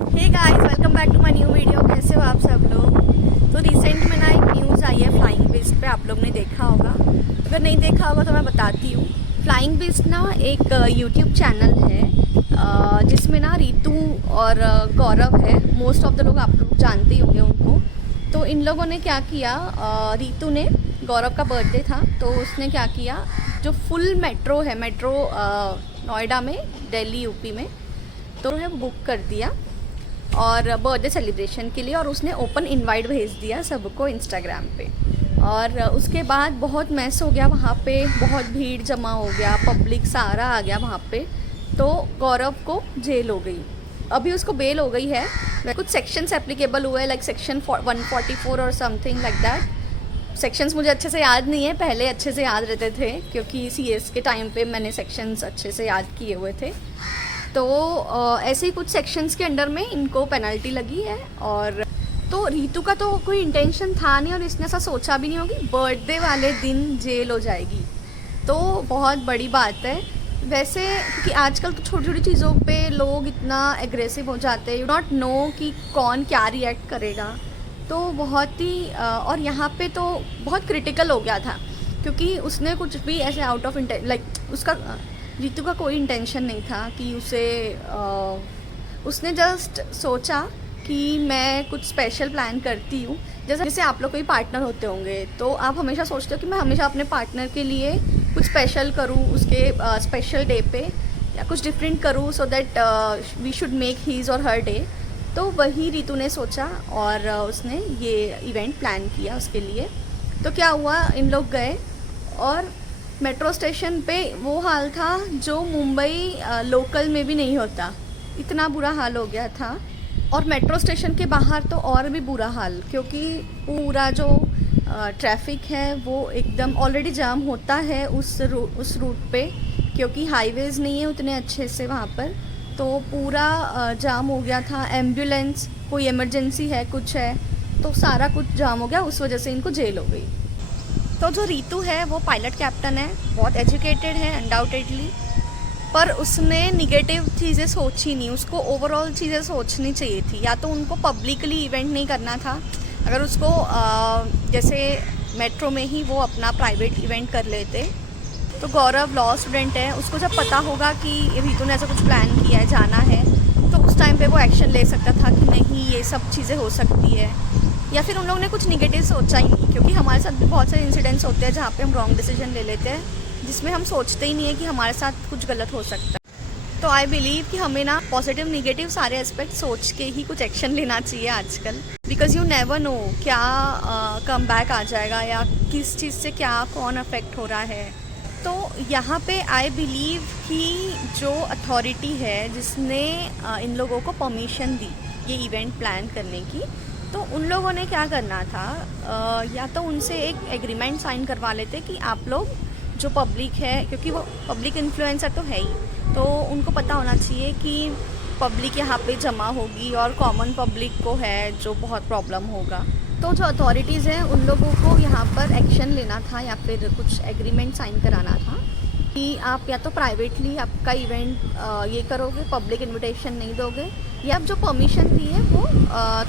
Hey guys, welcome back to my new video. कैसे हो आप सब लोग? तो रिसेंट में ना एक न्यूज़ आई है फ्लाइंग बिस्ट पे, आप लोग ने देखा होगा। अगर नहीं देखा होगा तो मैं बताती हूँ। फ्लाइंग बिस्ट ना एक यूट्यूब चैनल है जिसमें ना रितु और गौरव है। मोस्ट ऑफ द लोग आप लोग जानते ही होंगे उनको। तो इन लोगों ने क्या किया, रितु ने, गौरव का बर्थडे था तो उसने क्या किया, जो फुल मेट्रो है, मेट्रो नोएडा में, दिल्ली यूपी में, तो है बुक कर दिया और बर्थडे सेलिब्रेशन के लिए, और उसने ओपन इनवाइट भेज दिया सबको इंस्टाग्राम पे। और उसके बाद बहुत मैस हो गया वहाँ पे, बहुत भीड़ जमा हो गया, पब्लिक सारा आ गया वहाँ पे। तो गौरव को जेल हो गई, अभी उसको बेल हो गई है। कुछ सेक्शंस एप्लीकेबल हुए, लाइक सेक्शन 144 और समथिंग लाइक दैट। सेक्शंस मुझे अच्छे से याद नहीं है, पहले अच्छे से याद रहते थे क्योंकि सीएस के टाइम पे मैंने सेक्शंस अच्छे से याद किए हुए थे। तो ऐसे ही कुछ सेक्शंस के अंडर में इनको पेनल्टी लगी है। और तो रितु का तो कोई इंटेंशन था नहीं और इसने ऐसा सोचा भी नहीं होगी बर्थडे वाले दिन जेल हो जाएगी, तो बहुत बड़ी बात है। वैसे क्योंकि आजकल तो छोटी छोटी चीज़ों पे लोग इतना एग्रेसिव हो जाते हैं, यू नॉट नो कि कौन क्या रिएक्ट करेगा। तो बहुत ही और यहाँ पे तो बहुत क्रिटिकल हो गया था क्योंकि उसने कुछ भी ऐसे आउट ऑफ लाइक उसका, रितु का कोई इंटेंशन नहीं था कि उसने जस्ट सोचा कि मैं कुछ स्पेशल प्लान करती हूँ। जैसे आप लोग कोई पार्टनर होते होंगे तो आप हमेशा सोचते हो कि मैं हमेशा अपने पार्टनर के लिए कुछ स्पेशल करूँ, उसके स्पेशल डे पे या कुछ डिफरेंट करूँ, so that we should make his और हर डे। तो वही रितु ने सोचा और उसने ये इवेंट प्लान किया उसके लिए। तो क्या हुआ, इन लोग गए और मेट्रो स्टेशन पे वो हाल था जो मुंबई लोकल में भी नहीं होता, इतना बुरा हाल हो गया था। और मेट्रो स्टेशन के बाहर तो और भी बुरा हाल, क्योंकि पूरा जो ट्रैफिक है वो एकदम ऑलरेडी जाम होता है उस रूट पे, क्योंकि हाईवेज़ नहीं है उतने अच्छे से वहाँ पर। तो पूरा जाम हो गया था। एम्बुलेंस, कोई इमरजेंसी है, कुछ है, तो सारा कुछ जाम हो गया, उस वजह से इनको जेल हो गई। तो जो रितु है वो पायलट कैप्टन है, बहुत एजुकेटेड है अनडाउटेडली, पर उसने निगेटिव चीज़ें सोची नहीं, उसको ओवरऑल चीज़ें सोचनी चाहिए थी। या तो उनको पब्लिकली इवेंट नहीं करना था, अगर उसको जैसे मेट्रो में ही वो अपना प्राइवेट इवेंट कर लेते। तो गौरव लॉ स्टूडेंट है, उसको जब पता होगा कि रितु ने ऐसा कुछ प्लान किया है, जाना है, तो उस टाइम पे वो एक्शन ले सकता था कि नहीं ये सब चीज़ें हो सकती है। या फिर उन लोगों ने कुछ निगेटिव सोचा ही नहीं, क्योंकि हमारे साथ भी बहुत सारे इंसिडेंट्स होते हैं जहाँ पे हम रॉन्ग डिसीजन ले लेते हैं, जिसमें हम सोचते ही नहीं है कि हमारे साथ कुछ गलत हो सकता है। तो आई बिलीव कि हमें ना पॉजिटिव निगेटिव सारे एस्पेक्ट सोच के ही कुछ एक्शन लेना चाहिए आजकल, बिकॉज यू नेवर नो क्या कम बैक आ जाएगा या किस चीज़ से क्या कौन अफेक्ट हो रहा है। तो यहाँ पे आई बिलीव कि जो अथॉरिटी है जिसने इन लोगों को परमिशन दी ये इवेंट प्लान करने की, तो उन लोगों ने क्या करना था, या तो उनसे एक एग्रीमेंट साइन करवा लेते कि आप लोग जो पब्लिक है, क्योंकि वो पब्लिक इन्फ्लुएंसर तो है ही, तो उनको पता होना चाहिए कि पब्लिक यहाँ पे जमा होगी और कॉमन पब्लिक को है जो बहुत प्रॉब्लम होगा। तो जो अथॉरिटीज़ हैं उन लोगों को यहाँ पर एक्शन लेना था या फिर कुछ एग्रीमेंट साइन कराना था कि आप या तो प्राइवेटली आपका इवेंट ये करोगे, पब्लिक इनविटेशन नहीं दोगे, या आप जो परमिशन दी है वो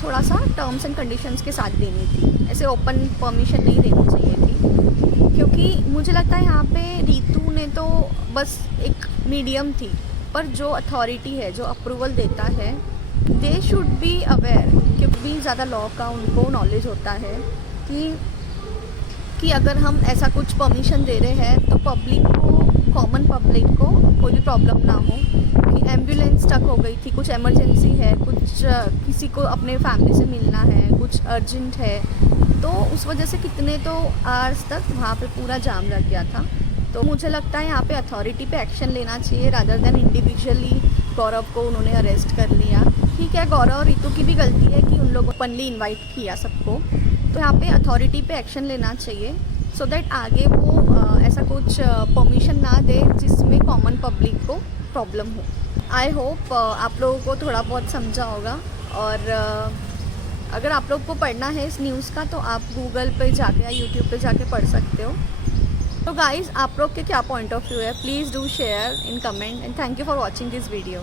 थोड़ा सा टर्म्स एंड कंडीशंस के साथ देनी थी, ऐसे ओपन परमिशन नहीं देनी चाहिए थी। क्योंकि मुझे लगता है यहाँ पे रितु ने तो बस एक मीडियम थी, पर जो अथॉरिटी है जो अप्रूवल देता है, दे शुड बी अवेयर, क्योंकि ज़्यादा लॉ का उनको नॉलेज होता है कि अगर हम ऐसा कुछ परमिशन दे रहे हैं तो पब्लिक को, कॉमन पब्लिक को कोई भी प्रॉब्लम ना हो। कि एम्बुलेंस स्टक हो गई थी, कुछ इमरजेंसी है, कुछ किसी को अपने फैमिली से मिलना है, कुछ अर्जेंट है, तो उस वजह से कितने तो आवर्स तक वहाँ पे पूरा जाम लग गया था। तो मुझे लगता है यहाँ पे अथॉरिटी पे एक्शन लेना चाहिए रादर देन इंडिविजुअली गौरव को उन्होंने अरेस्ट कर लिया। ठीक है, गौरव और रितु की भी गलती है कि उन लोगों ओपनली इन्वाइट किया सबको, तो यहाँ पे अथॉरिटी पे एक्शन लेना चाहिए सो दैट आगे वो ऐसा कुछ परमिशन ना दे जिसमें कॉमन पब्लिक को प्रॉब्लम हो। आई होप आप लोगों को थोड़ा बहुत समझा होगा। और अगर आप लोग को पढ़ना है इस न्यूज़ का तो आप गूगल पे जाके या यूट्यूब पे जाके पढ़ सकते हो। तो गाइज़, आप लोग के क्या पॉइंट ऑफ व्यू है, please do share in comment, and thank you for watching this video.